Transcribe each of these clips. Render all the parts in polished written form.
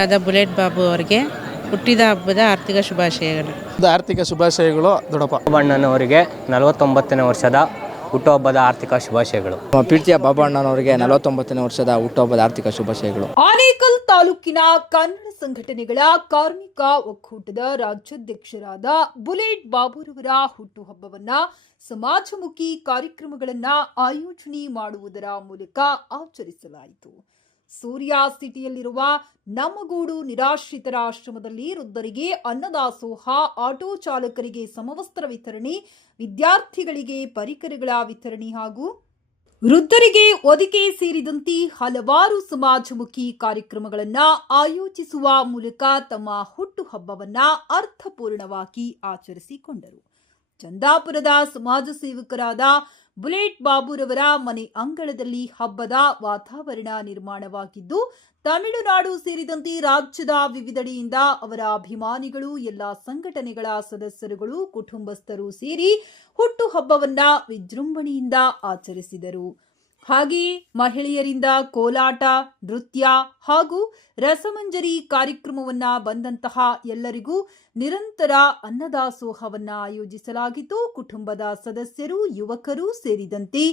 Bullet Babu ಅವರಿಗೆ ಹುಟ್ಟಿದ ಹಬ್ಬದ ಆರ್ಥಿಕ ಶುಭಾಶಯಗಳು. ಆರ್ಥಿಕ ಶುಭಾಶಯಗಳು. ದೊಡ್ಡಪ್ಪ ಬಾಬಣ್ಣನವರಿಗೆ 49ನೇ ವರ್ಷದ ಹುಟ್ಟುಹಬ್ಬದ ಆರ್ಥಿಕ ಶುಭಾಶಯಗಳು. ಪ್ರೀತಿಯ ಬಾಬಣ್ಣನವರಿಗೆ 49ನೇ ವರ್ಷದ ಹುಟ್ಟುಹಬ್ಬದ ಆರ್ಥಿಕ ಶುಭಾಶಯಗಳು. ಆನೇಕಲ್ ತಾಲೂಕಿನ ಕನ್ನಡ ಸಂಘಟನೆಗಳ ಕಾರ್ಮಿಕ ಒಕ್ಕೂಟದ ರಾಜ್ಯಾಧ್ಯಕ್ಷರಾದ ಬುಲೆಟ್ ಬಾಬುರವರ ಹುಟ್ಟುಹಬ್ಬವನ್ನ ಸಮಾಜಮುಖಿ ಕಾರ್ಯಕ್ರಮಗಳನ್ನ ಆಯೋಜನೆ ಮಾಡುವುದರ ಮೂಲಕ ಆಚರಿಸಲಾಯಿತು. ಸೂರ್ಯ ಸಿಟಿಯಲ್ಲಿರುವ ನಮ್ಮಗೂಡು ನಿರಾಶ್ರಿತರ ಆಶ್ರಮದಲ್ಲಿ ವೃದ್ಧರಿಗೆ ಅನ್ನದಾಸೋಹ, ಆಟೋ ಚಾಲಕರಿಗೆ ಸಮವಸ್ತ್ರ ವಿತರಣೆ, ವಿದ್ಯಾರ್ಥಿಗಳಿಗೆ ಪರಿಕರಗಳ ವಿತರಣೆ ಹಾಗೂ ವೃದ್ಧರಿಗೆ ಹೊದಿಕೆ ಸೇರಿದಂತೆ ಹಲವಾರು ಸಮಾಜಮುಖಿ ಕಾರ್ಯಕ್ರಮಗಳನ್ನ ಆಯೋಜಿಸುವ ಮೂಲಕ ತಮ್ಮ ಹುಟ್ಟುಹಬ್ಬವನ್ನ ಅರ್ಥಪೂರ್ಣವಾಗಿ ಆಚರಿಸಿಕೊಂಡರು. ಚಂದಾಪುರದ ಸಮಾಜ ಸೇವಕರಾದ ಬುಲೆಟ್ ಬಾಬುರವರ ಮನೆ ಅಂಗಳದಲ್ಲಿ ಹಬ್ಬದ ವಾತಾವರಣ ನಿರ್ಮಾಣವಾಗಿದ್ದು, ತಮಿಳುನಾಡು ಸೇರಿದಂತೆ ರಾಜ್ಯದ ವಿವಿಧೆಡೆಯಿಂದ ಅವರ ಅಭಿಮಾನಿಗಳು, ಎಲ್ಲ ಸಂಘಟನೆಗಳ ಸದಸ್ಯರುಗಳು, ಕುಟುಂಬಸ್ಥರು ಸೇರಿ ಹುಟ್ಟುಹಬ್ಬವನ್ನ ವಿಜೃಂಭಣೆಯಿಂದ ಆಚರಿಸಿದರು. ಹಾಗೆಯೇ ಮಹಿಳೆಯರಿಂದ ಕೋಲಾಟ, ನೃತ್ಯ ಹಾಗೂ ರಸಮಂಜರಿ ಕಾರ್ಯಕ್ರಮವನ್ನ ಬಂದಂತಹ ಎಲ್ಲರಿಗೂ ನಿರಂತರ ಅನ್ನದಾಸೋಹವನ್ನ ಆಯೋಜಿಸಲಾಗಿದ್ದು, ಕುಟುಂಬದ ಸದಸ್ಯರು, ಯುವಕರು ಸೇರಿದಂತೆ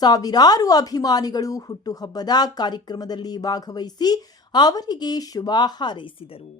ಸಾವಿರಾರು ಅಭಿಮಾನಿಗಳು ಹುಟ್ಟುಹಬ್ಬದ ಕಾರ್ಯಕ್ರಮದಲ್ಲಿ ಭಾಗವಹಿಸಿ ಅವರಿಗೆ ಶುಭ ಹಾರೈಸಿದರು.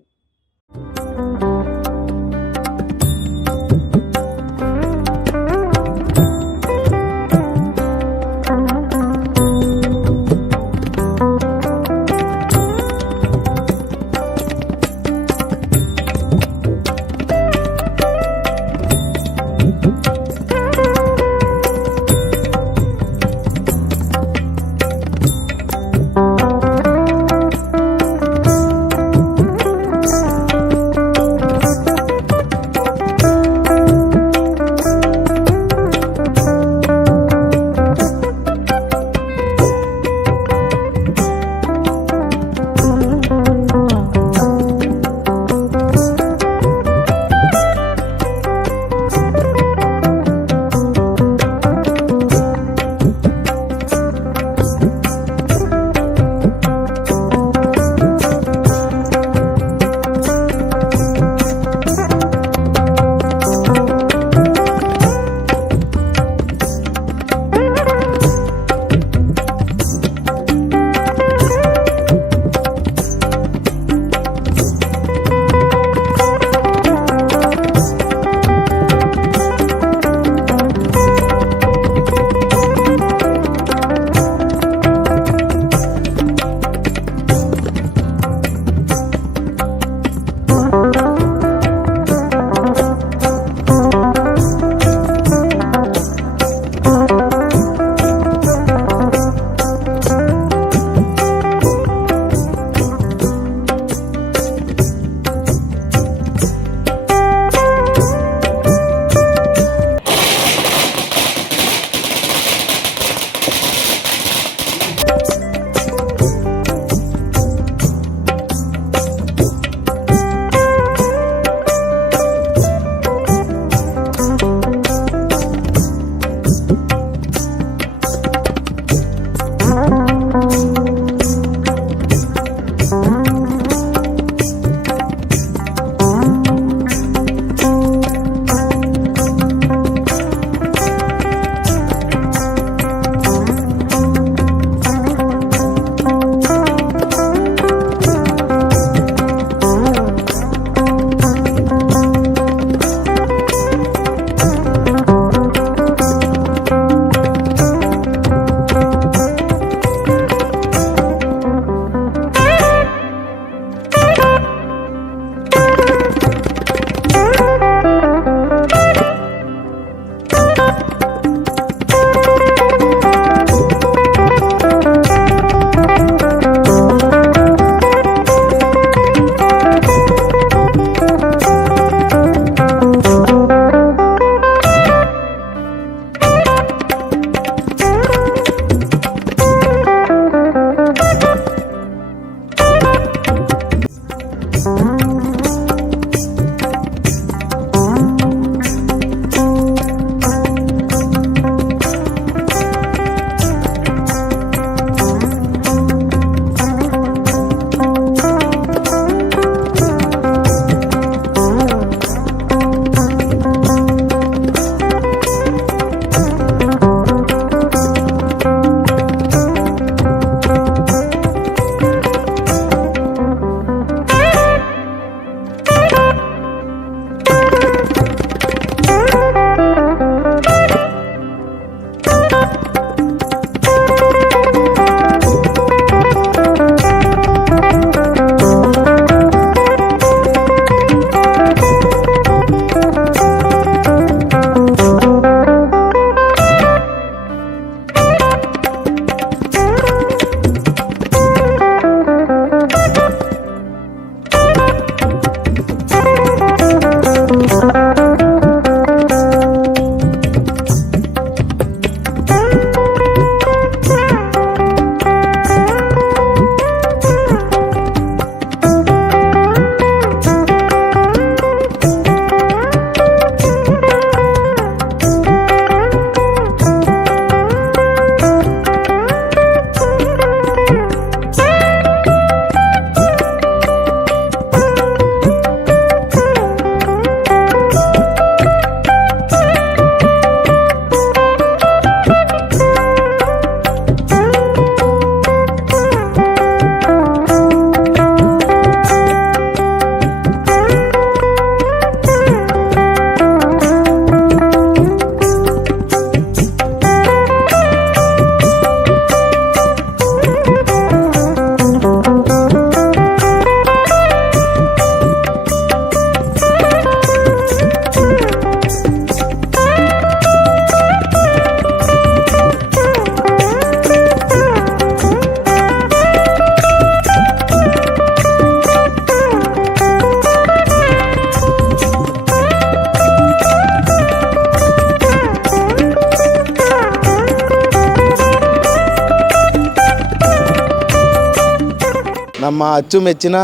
ನಮ್ಮ ಅಚ್ಚುಮೆಚ್ಚಿನ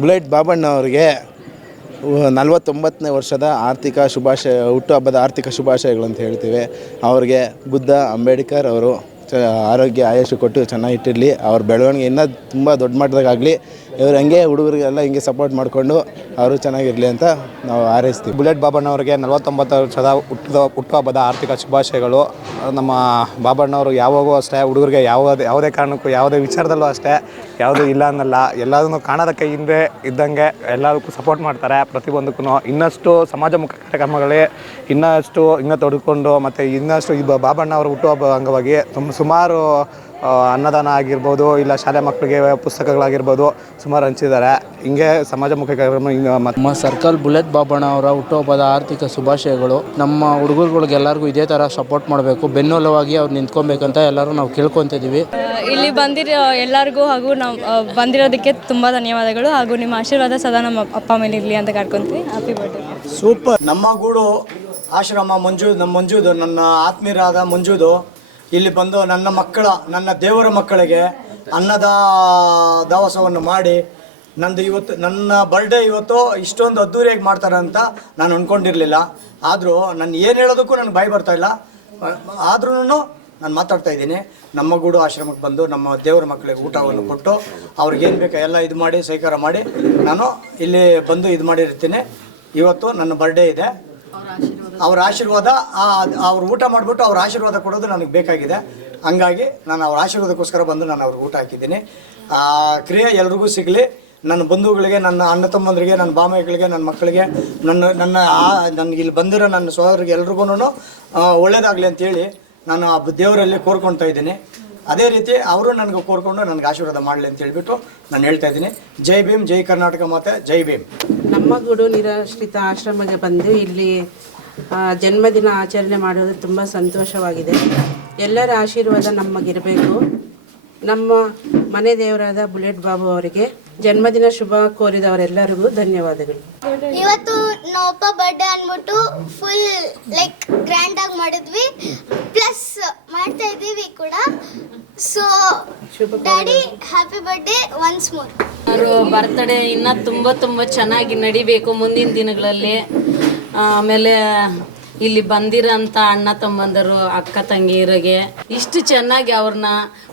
ಬುಲೆಟ್ ಬಾಬಣ್ಣ ಅವರಿಗೆ 49ನೇ ವರ್ಷದ ಹುಟ್ಟುಹಬ್ಬದ ಆರ್ಥಿಕ ಶುಭಾಶಯಗಳು ಅಂತ ಹೇಳ್ತೀವಿ. ಅವ್ರಿಗೆ ಬುದ್ಧ ಅಂಬೇಡ್ಕರ್ ಅವರು ಆರೋಗ್ಯ ಆಯಸ್ಸು ಕೊಟ್ಟು ಚೆನ್ನಾಗಿಟ್ಟಿರಲಿ. ಅವ್ರ ಬೆಳವಣಿಗೆ ಇನ್ನೂ ತುಂಬ ದೊಡ್ಡ ಮಟ್ಟದಾಗಲಿ. ಇವ್ರು ಹಂಗೆ ಹುಡುಗರಿಗೆಲ್ಲ ಹಿಂಗೆ ಸಪೋರ್ಟ್ ಮಾಡಿಕೊಂಡು ಅವರು ಚೆನ್ನಾಗಿರಲಿ ಅಂತ ನಾವು ಹಾರೈಸ್ತೀವಿ. ಬುಲೆಟ್ ಬಾಬಣ್ಣವ್ರಿಗೆ 49 ವರ್ಷದ ಹುಟ್ಟುಹಬ್ಬದ ಆರ್ಥಿಕ ಶುಭಾಶಯಗಳು. ನಮ್ಮ ಬಾಬಣ್ಣವರು ಯಾವಾಗೂ ಅಷ್ಟೇ ಹುಡುಗರಿಗೆ ಯಾವುದೇ ಕಾರಣಕ್ಕೂ ಯಾವುದೇ ವಿಚಾರದಲ್ಲೂ ಅಷ್ಟೇ ಯಾವುದೂ ಇಲ್ಲ ಅನ್ನಲ್ಲ. ಎಲ್ಲದನ್ನು ಕಾಣದ ಕೈ ಹಿಂದೆ ಇದ್ದಂಗೆ ಎಲ್ಲದಕ್ಕೂ ಸಪೋರ್ಟ್ ಮಾಡ್ತಾರೆ. ಪ್ರತಿಯೊಂದಕ್ಕೂ ಇನ್ನಷ್ಟು ಸಮಾಜಮುಖಿ ಕಾರ್ಯಕ್ರಮಗಳೇ ಇನ್ನೂ ತೊಡ್ಕೊಂಡು ಮತ್ತು ಇನ್ನಷ್ಟು ಈ ಬಾಬಣ್ಣ ಅವರ ಹುಟ್ಟುಹಬ್ಬ ಅಂಗವಾಗಿ ಸುಮಾರು ಅನ್ನದಾನ ಆಗಿರ್ಬೋದು, ಇಲ್ಲ ಶಾಲೆ ಮಕ್ಕಳಿಗೆ ಪುಸ್ತಕಗಳಾಗಿರ್ಬೋದು ಸುಮಾರು ಹಂಚಿದ್ದಾರೆ. ಹಿಂಗೆ ಸಮಾಜಮುಖಿ ಕಾರ್ಯಕ್ರಮ ನಮ್ಮ ಸರ್ಕಲ್ ಬುಲೆಟ್ ಬಾಬಣ್ಣ ಅವರ ಹುಟ್ಟುಹಬ್ಬದ ಆರ್ಥಿಕ ಶುಭಾಶಯಗಳು. ನಮ್ಮ ಹುಡುಗರುಗಳಿಗೆ ಎಲ್ಲರಿಗೂ ಇದೇ ಥರ ಸಪೋರ್ಟ್ ಮಾಡಬೇಕು, ಬೆನ್ನೆಲುವಾಗಿ ಅವ್ರು ನಿಂತ್ಕೊಬೇಕಂತ ಎಲ್ಲರೂ ನಾವು ಕೇಳ್ಕೊತಿದ್ದೀವಿ. ಇಲ್ಲಿ ಬಂದಿರೋ ಎಲ್ಲರಿಗೂ ಹಾಗೂ ನಾವು ಬಂದಿರೋದಕ್ಕೆ ತುಂಬ ಧನ್ಯವಾದಗಳು. ಹಾಗೂ ನಿಮ್ಮ ಆಶೀರ್ವಾದ ಸದಾ ನಮ್ಮ ಅಪ್ಪ ಮೇಲೆ ಇರಲಿ ಅಂತ ಕಾಡ್ಕೊತೀವಿ. Happy birthday. ಸೂಪರ್. ನಮ್ಮ ಗೂಡು ಆಶ್ರಮ ಮಂಜುದು ನನ್ನ ಆತ್ಮೀಯರಾದ ಮಂಜುದು ಇಲ್ಲಿ ಬಂದು ನನ್ನ ದೇವರ ಮಕ್ಕಳಿಗೆ ದವಸವನ್ನು ಮಾಡಿ ನನ್ನ ಬರ್ಡೇ ಇವತ್ತು ಇಷ್ಟೊಂದು ಅದ್ದೂರಿಯಾಗಿ ಮಾಡ್ತಾರೆ ಅಂತ ನಾನು ಅಂದ್ಕೊಂಡಿರಲಿಲ್ಲ. ಆದರೂ ನಾನು ಏನು ಹೇಳೋದಕ್ಕೂ ನನಗೆ ಭಯ ಬರ್ತಾಯಿಲ್ಲ. ಆದ್ರೂ ನಾನು ಮಾತಾಡ್ತಾ ಇದ್ದೀನಿ. ನಮ್ಮ ಗೂಡು ಆಶ್ರಮಕ್ಕೆ ಬಂದು ನಮ್ಮ ದೇವರ ಮಕ್ಕಳಿಗೆ ಊಟವನ್ನು ಕೊಟ್ಟು ಅವ್ರಿಗೇನು ಬೇಕೋ ಎಲ್ಲ ಇದು ಮಾಡಿ ಸ್ವೀಕಾರ ಮಾಡಿ ನಾನು ಇಲ್ಲಿ ಬಂದು ಇದು ಮಾಡಿರ್ತೀನಿ. ಇವತ್ತು ನನ್ನ ಬರ್ಡೇ ಇದೆ. ಅವ್ರ ಆಶೀರ್ವಾದ ಅವ್ರು ಊಟ ಮಾಡಿಬಿಟ್ಟು ಅವ್ರ ಆಶೀರ್ವಾದ ಕೊಡೋದು ನನಗೆ ಬೇಕಾಗಿದೆ. ಹಂಗಾಗಿ ನಾನು ಅವ್ರ ಆಶೀರ್ವಾದಕ್ಕೋಸ್ಕರ ಬಂದು ನಾನು ಅವ್ರಿಗೆ ಊಟ ಹಾಕಿದ್ದೀನಿ. ಆ ಕ್ರಿಯೆ ಎಲ್ರಿಗೂ ಸಿಗಲಿ. ನನ್ನ ಬಂಧುಗಳಿಗೆ, ನನ್ನ ಅಣ್ಣ ತಮ್ಮಂದರಿಗೆ, ನನ್ನ ಬಾಮೈಗಳಿಗೆ, ನನ್ನ ಮಕ್ಕಳಿಗೆ, ನನಗೆ ಇಲ್ಲಿ ಬಂದಿರೋ ನನ್ನ ಸಹೋದರಿಗೆ ಎಲ್ರಿಗೂ ಒಳ್ಳೇದಾಗಲಿ ಅಂತೇಳಿ ನಾನು ಆ ದೇವರಲ್ಲಿ ಕೋರ್ಕೊಳ್ತಾ ಇದ್ದೀನಿ. ಅದೇ ರೀತಿ ಅವರು ನನಗೆ ಕೋರ್ಕೊಂಡು ನನಗೆ ಆಶೀರ್ವಾದ ಮಾಡಲಿ ಅಂತ ಹೇಳ್ಬಿಟ್ಟು ನಾನು ಹೇಳ್ತಾ ಇದ್ದೀನಿ. ಜೈ ಭೀಮ್, ಜೈ ಕರ್ನಾಟಕ ಮಾತೆ, ಜೈ ಭೀಮ್. ನಮ್ಮ ಗೂಡು ನಿರಾಶ್ರಿತ ಆಶ್ರಮಕ್ಕೆ ಬಂದು ಇಲ್ಲಿ ಜನ್ಮದಿನ ಆಚರಣೆ ಮಾಡೋದು ತುಂಬ ಸಂತೋಷವಾಗಿದೆ. ಎಲ್ಲರ ಆಶೀರ್ವಾದ ನಮಗಿರಬೇಕು. ನಮ್ಮ ಮನೆ ದೇವರಾದ ಬುಲೆಟ್ ಬಾಬು ಅವರಿಗೆ ಜನ್ಮದಿನ ಶುಭ ಕೋರಿದವರೆಲ್ಲರಿಗೂ ಧನ್ಯವಾದಗಳು. ಇವತ್ತು ನಮ್ಮಪ್ಪ ಬರ್ಡೇ ಅಂದ್ಬಿಟ್ಟು ಫುಲ್ ಗ್ರ್ಯಾಂಡ್ ಆಗಿ ಮಾಡಿದ್ವಿ, ಪ್ಲಸ್ ಮಾಡ್ತಾ ಇದ್ದೀವಿ ಕೂಡ. So daddy happy birthday once more. ಅವರು ಬರ್ತಡೇ ಇನ್ನೂ ತುಂಬ ಚೆನ್ನಾಗಿ ನಡಿಬೇಕು ಮುಂದಿನ ದಿನಗಳಲ್ಲಿ. ಆಮೇಲೆ ಇಲ್ಲಿ ಬಂದಿರೋಂಥ ಅಣ್ಣ ತಮ್ಮಂದರು, ಅಕ್ಕ ತಂಗಿಯರಿಗೆ ಇಷ್ಟು ಚೆನ್ನಾಗಿ ಅವ್ರನ್ನ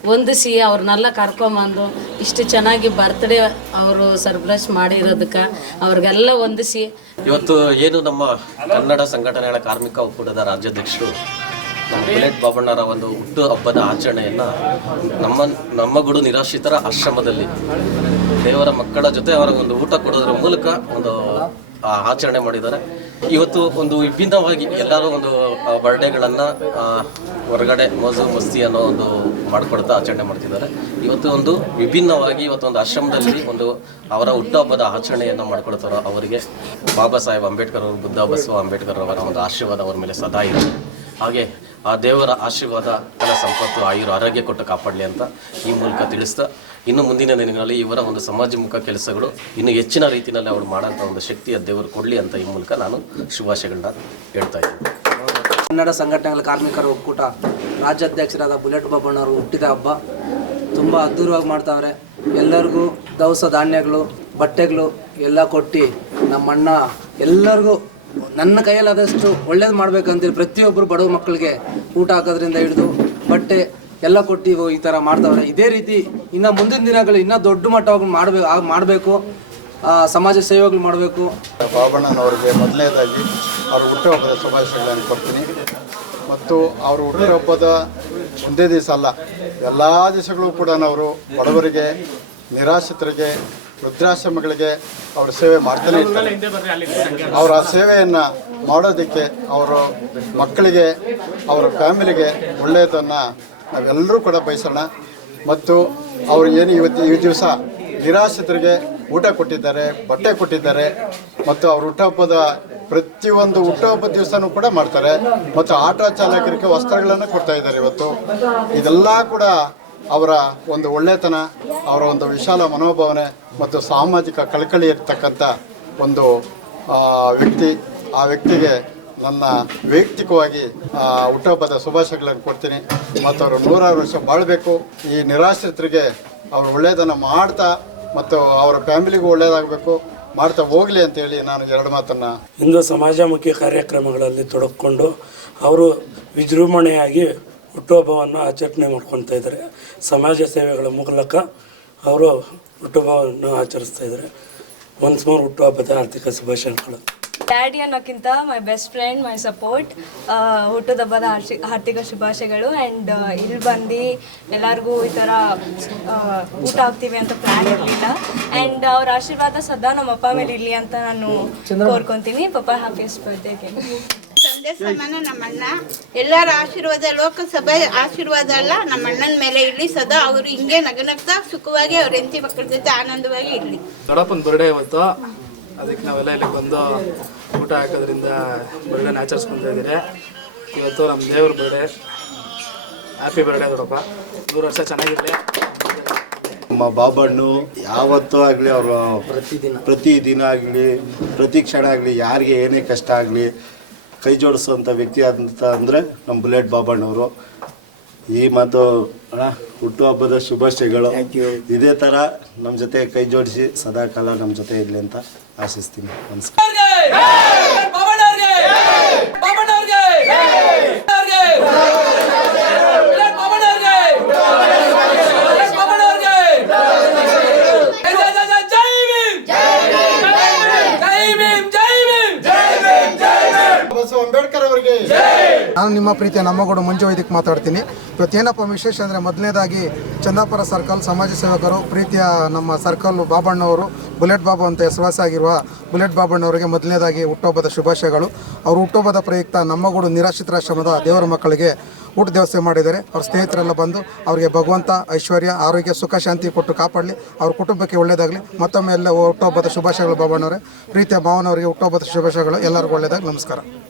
ಹೊಂದಿಸಿ ಅವ್ರನ್ನೆಲ್ಲ ಕರ್ಕೊಂಬಂದು ಇಷ್ಟು ಚೆನ್ನಾಗಿ ಬರ್ತ್ಡೇ ಅವರು ಸರ್ಪ್ರೈಸ್ ಮಾಡಿರೋದಕ್ಕೆ ಅವ್ರಿಗೆಲ್ಲ ಹೊಂದಿಸಿ ಇವತ್ತು ಏನು ನಮ್ಮ ಕನ್ನಡ ಸಂಘಟನೆಗಳ ಕಾರ್ಮಿಕ ಒಕ್ಕೂಟದ ರಾಜ್ಯಾಧ್ಯಕ್ಷರು ನಮ್ಮ ಬುಲೆಟ್ ಬಾಬಣ್ಣರ ಒಂದು ಹುಟ್ಟು ಹಬ್ಬದ ಆಚರಣೆಯನ್ನು ನಮ್ಮ ಗೂಡು ನಿರಾಶ್ರಿತರ ಆಶ್ರಮದಲ್ಲಿ ದೇವರ ಮಕ್ಕಳ ಜೊತೆ ಅವರ ಒಂದು ಊಟ ಕೊಡೋದ್ರ ಮೂಲಕ ಒಂದು ಆಚರಣೆ ಮಾಡಿದ್ದಾರೆ. ಇವತ್ತು ಒಂದು ವಿಭಿನ್ನವಾಗಿ ಎಲ್ಲರೂ ಒಂದು ಬರ್ಡೇಗಳನ್ನು ಹೊರಗಡೆ ಮೋಜು ಮಸ್ತಿ ಅನ್ನೋ ಒಂದು ಮಾಡಿಕೊಡ್ತಾ ಆಚರಣೆ ಮಾಡ್ತಿದ್ದಾರೆ. ಇವತ್ತು ಒಂದು ವಿಭಿನ್ನವಾಗಿ ಇವತ್ತೊಂದು ಆಶ್ರಮದಲ್ಲಿ ಒಂದು ಅವರ ಹುಟ್ಟುಹಬ್ಬದ ಆಚರಣೆಯನ್ನು ಮಾಡಿಕೊಡ್ತಾರೋ ಅವರಿಗೆ ಬಾಬಾ ಸಾಹೇಬ್ ಅಂಬೇಡ್ಕರ್ ಅವರು, ಬುದ್ಧ ಬಸವ ಅಂಬೇಡ್ಕರ್ ಅವರ ಒಂದು ಆಶೀರ್ವಾದ ಅವರ ಮೇಲೆ ಸದಾ ಇರುತ್ತೆ. ಹಾಗೆ ಆ ದೇವರ ಆಶೀರ್ವಾದ ಧನ ಸಂಪತ್ತು ಆರೋಗ್ಯ ಕೊಟ್ಟು ಕಾಪಾಡಲಿ ಅಂತ ಈ ಮೂಲಕ ತಿಳಿಸ್ತಾ, ಇನ್ನು ಮುಂದಿನ ದಿನಗಳಲ್ಲಿ ಇವರ ಒಂದು ಸಮಾಜಮುಖ ಕೆಲಸಗಳು ಇನ್ನು ಹೆಚ್ಚಿನ ರೀತಿಯಲ್ಲಿ ಅವರು ಮಾಡೋಂಥ ಒಂದು ಶಕ್ತಿಯ ದೇವರು ಕೊಡಲಿ ಅಂತ ಈ ಮೂಲಕ ನಾನು ಶುಭಾಶಯಗಳನ್ನ ಹೇಳ್ತಾ ಇದ್ದೀನಿ. ಕನ್ನಡ ಸಂಘಟನೆಗಳ ಕಾರ್ಮಿಕರ ಒಕ್ಕೂಟ ರಾಜ್ಯಾಧ್ಯಕ್ಷರಾದ ಬುಲೆಟ್ ಬಾಬಣ್ಣವರು ಹುಟ್ಟಿದ ಹಬ್ಬ ತುಂಬ ಅದ್ಧೂರವಾಗಿ ಮಾಡ್ತಾವ್ರೆ. ಎಲ್ಲರಿಗೂ ದವಸ ಧಾನ್ಯಗಳು, ಬಟ್ಟೆಗಳು ಎಲ್ಲ ಕೊಟ್ಟು ನಮ್ಮಣ್ಣ ಎಲ್ಲರಿಗೂ ನನ್ನ ಕೈಯಲ್ಲಾದಷ್ಟು ಒಳ್ಳೇದು ಮಾಡ್ಬೇಕಂತೇಳಿ ಪ್ರತಿಯೊಬ್ಬರು ಬಡವ ಮಕ್ಕಳಿಗೆ ಊಟ ಹಾಕೋದ್ರಿಂದ ಹಿಡಿದು ಬಟ್ಟೆ ಎಲ್ಲ ಕೊಟ್ಟು ಈ ಥರ ಮಾಡ್ತಾವ್ರೆ. ಇದೇ ರೀತಿ ಇನ್ನು ಮುಂದಿನ ದಿನಗಳು ಇನ್ನೂ ದೊಡ್ಡ ಮಟ್ಟವಾಗಿ ಮಾಡಬೇಕು, ಸಮಾಜ ಸೇವೆಗಳು ಮಾಡಬೇಕು. ಬಾಬಣ್ಣನವರಿಗೆ ಮೊದಲನೇದಾಗಿ ಅವ್ರ ಹುಟ್ಟುಹಬ್ಬದ ಶುಭಾಶಯಗಳನ್ನು ಕೊಡ್ತೀನಿ. ಮತ್ತು ಅವರು ಹುಟ್ಟುಹಬ್ಬದ ಒಂದೇ ದಿವಸ ಅಲ್ಲ, ಎಲ್ಲ ದಿವಸಗಳು ಕೂಡ ಅವರು ಬಡವರಿಗೆ, ನಿರಾಶ್ರಿತರಿಗೆ, ವೃದ್ಧಾಶ್ರಮಗಳಿಗೆ ಅವರು ಸೇವೆ ಮಾಡ್ತಾನೆ ಇರ್ತಾರೆ. ಅವರ ಸೇವೆಯನ್ನು ಮಾಡೋದಕ್ಕೆ ಅವರ ಮಕ್ಕಳಿಗೆ, ಅವರ ಫ್ಯಾಮಿಲಿಗೆ ಒಳ್ಳೆಯದನ್ನು ನಾವೆಲ್ಲರೂ ಕೂಡ ಬಯಸೋಣ. ಮತ್ತು ಅವರು ಏನು ಈ ದಿವಸ ನಿರಾಶ್ರಿತರಿಗೆ ಊಟ ಕೊಟ್ಟಿದ್ದಾರೆ, ಬಟ್ಟೆ ಕೊಟ್ಟಿದ್ದಾರೆ. ಮತ್ತು ಅವ್ರ ಹುಟ್ಟುಹಬ್ಬದ ಪ್ರತಿಯೊಂದು ಹುಟ್ಟುಹಬ್ಬದ ದಿವಸನೂ ಕೂಡ ಮಾಡ್ತಾರೆ. ಮತ್ತು ಆಟೋ ಚಾಲಕರಿಗೆ ವಸ್ತ್ರಗಳನ್ನು ಕೊಡ್ತಾ ಇದ್ದಾರೆ. ಇವತ್ತು ಇದೆಲ್ಲ ಕೂಡ ಅವರ ಒಂದು ಒಳ್ಳೆತನ, ಅವರ ಒಂದು ವಿಶಾಲ ಮನೋಭಾವನೆ ಮತ್ತು ಸಾಮಾಜಿಕ ಕಳಕಳಿ ಇರ್ತಕ್ಕಂಥ ಒಂದು ವ್ಯಕ್ತಿ. ಆ ವ್ಯಕ್ತಿಗೆ ನನ್ನ ವೈಯಕ್ತಿಕವಾಗಿ ಹುಟ್ಟುಹಬ್ಬದ ಶುಭಾಶಯಗಳನ್ನು ಕೊಡ್ತೀನಿ. ಮತ್ತು ಅವರು 100 ವರ್ಷ ಬಾಳಬೇಕು. ಈ ನಿರಾಶ್ರಿತರಿಗೆ ಅವರು ಒಳ್ಳೆಯದನ್ನು ಮಾಡ್ತಾ ಮತ್ತು ಅವರ ಫ್ಯಾಮಿಲಿಗೂ ಒಳ್ಳೆಯದಾಗಬೇಕು, ಮಾಡ್ತಾ ಹೋಗಲಿ ಅಂತೇಳಿ ನಾನು 2 ಮಾತನ್ನು. ಇಂದು ಸಮಾಜಮುಖಿ ಕಾರ್ಯಕ್ರಮಗಳಲ್ಲಿ ತೊಡಗಿಕೊಂಡು ಅವರು ವಿಜೃಂಭಣೆಯಾಗಿ ಹುಟ್ಟುಹಬ್ಬವನ್ನು ಆಚರಣೆ ಮಾಡ್ಕೊತಾ ಇದ್ದಾರೆ. ಸಮಾಜ ಸೇವೆಗಳ ಮೂಲಕ ಅವರು ಹುಟ್ಟುಹಬ್ಬವನ್ನು ಆಚರಿಸ್ತಾ ಇದ್ದಾರೆ. ಒನ್ಸ್ ಮೋರ್ ಹುಟ್ಟುಹಬ್ಬದ ಆರ್ಥಿಕ ಶುಭಾಶಯಗಳು. ಡ್ಯಾಡಿ ಅನ್ನೋಕ್ಕಿಂತ my best friend, my support. ಹುಟ್ಟುಹಬ್ಬದ ಆರ್ಥಿಕ ಶುಭಾಶಯಗಳು. ಆ್ಯಂಡ್ ಇಲ್ಲಿ ಬಂದು ಎಲ್ಲರಿಗೂ ಈ ಥರ ಊಟ ಹಾಕ್ತೀವಿ ಅಂತ ಪ್ಲ್ಯಾನ್ ಇರಲಿಲ್ಲ. ಆ್ಯಂಡ್ ಅವ್ರ ಆಶೀರ್ವಾದ ಸದಾ ನಮ್ಮ ಅಪ್ಪ ಮೇಲೆ ಇರಲಿ ಅಂತ ನಾನು ಕೋರ್ಕೊತೀನಿ. ಪಪ್ಪ ಹ್ಯಾಪಿಯೆಸ್ಟ್ ಬರ್ಡೇ. ತಂದೆ ಸಮಾನ ನಮ್ಮ ಅಣ್ಣ. ಎಲ್ಲರ ಆಶೀರ್ವಾದ, ಲೋಕಸಭೆ ಆಶೀರ್ವಾದ ಅಲ್ಲ, ನಮ್ಮ ಅಣ್ಣನ ಮೇಲೆ ಇರಲಿ ಸದಾ. ಅವರು ಹಿಂಗೆ ನಗನಗ್ತಾ ಸುಖವಾಗಿ ಅವ್ರ ಹೆಂಡತಿ ಮಕ್ಕಳ ಜೊತೆ ಆನಂದವಾಗಿ ಇರಲಿ. ದೊಡ್ಡಪ್ಪನ ಬರ್ಡೇ ಇವತ್ತು, ಅದಕ್ಕೆ ನಾವೆಲ್ಲ ಇಲ್ಲಿ ಬಂದು ಊಟ ಹಾಕೋದ್ರಿಂದ ಬರ್ಡೇನ ಆಚರಿಸ್ಕೊತಾ ಇದ್ದೀರಿ. ಇವತ್ತು ನಮ್ಮ ದೇವ್ರ ಬರ್ಡೇ. ಹ್ಯಾಪಿ ಬರ್ಡೇ ದೊಡ್ಡಪ್ಪ, 100 ವರ್ಷ ಚೆನ್ನಾಗಿರಲಿ. ನಮ್ಮ ಬಾಬಣ್ಣು ಯಾವತ್ತೂ ಆಗಲಿ, ಅವರು ಪ್ರತಿದಿನ ಆಗಲಿ, ಪ್ರತಿ ಕ್ಷಣ ಆಗಲಿ, ಯಾರಿಗೆ ಏನೇ ಕಷ್ಟ ಆಗಲಿ ಕೈ ಜೋಡಿಸೋಂಥ ವ್ಯಕ್ತಿ ಅಂತ ಅಂದರೆ ನಮ್ಮ ಬುಲೆಟ್ ಬಾಬಣ್ಣವರು. ಈ ಮಾತು ಅಣ್ಣ, ಹುಟ್ಟುಹಬ್ಬದ ಶುಭಾಶಯಗಳು. ಇದೇ ಥರ ನಮ್ಮ ಜೊತೆ ಕೈ ಜೋಡಿಸಿ ಸದಾಕಾಲ ನಮ್ಮ ಜೊತೆ ಇರಲಿ ಅಂತ ಆಶಿಸ್ತೀನಿ. ನಮಸ್ಕಾರ. ಅಂಬೇಡ್ಕರ್ ಅವರಿಗೆ. ನಾನು ನಿಮ್ಮ ಪ್ರೀತಿಯ ನಮ್ಮಗೌಡ ಮಂಜು ವೈದಿಕ್ ಮಾತಾಡ್ತೀನಿ. ಇವತ್ತೇನಪ್ಪ ವಿಶೇಷ ಅಂದರೆ, ಮೊದಲನೇದಾಗಿ ಚಂದಾಪುರ ಸರ್ಕಲ್ ಸಮಾಜ ಸೇವಕರು, ಪ್ರೀತಿಯ ನಮ್ಮ ಸರ್ಕಲ್ ಬಾಬಣ್ಣವರು, ಬುಲೆಟ್ ಬಾಬು ಅಂತ ಹೆಸರುವಾಸಿಯಾಗಿರುವ ಬುಲೆಟ್ ಬಾಬಣ್ಣವರಿಗೆ ಮೊದಲನೇದಾಗಿ ಹುಟ್ಟುಹಬ್ಬದ ಶುಭಾಶಯಗಳು. ಅವರು ಹುಟ್ಟುಹಬ್ಬದ ಪ್ರಯುಕ್ತ ನಮ್ಮಗೂಡು ನಿರಾಶ್ರಿತರಾಶ್ರಮದ ದೇವರ ಮಕ್ಕಳಿಗೆ ಊಟ ವ್ಯವಸ್ಥೆ ಮಾಡಿದ್ದಾರೆ. ಅವ್ರ ಸ್ನೇಹಿತರೆಲ್ಲ ಬಂದು ಅವರಿಗೆ ಭಗವಂತ ಐಶ್ವರ್ಯ, ಆರೋಗ್ಯ, ಸುಖ, ಶಾಂತಿ ಕೊಟ್ಟು ಕಾಪಾಡಲಿ. ಅವ್ರ ಕುಟುಂಬಕ್ಕೆ ಒಳ್ಳೆಯದಾಗಲಿ. ಮತ್ತೊಮ್ಮೆ ಎಲ್ಲ ಹುಟ್ಟುಹಬ್ಬದ ಶುಭಾಶಯಗಳು ಬಾಬಣ್ಣವರೇ. ಪ್ರೀತಿಯ ಮಾವನವರಿಗೆ ಹುಟ್ಟುಹಬ್ಬದ ಶುಭಾಶಯಗಳು. ಎಲ್ಲರಿಗೂ ಒಳ್ಳೆಯದಾಗಿ. ನಮಸ್ಕಾರ.